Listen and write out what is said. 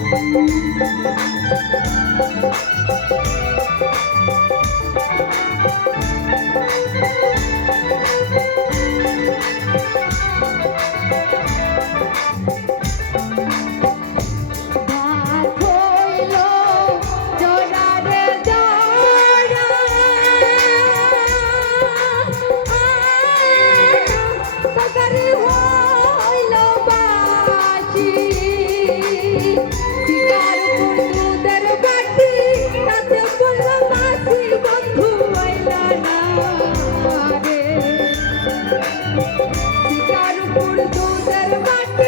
ভাত said, I'm.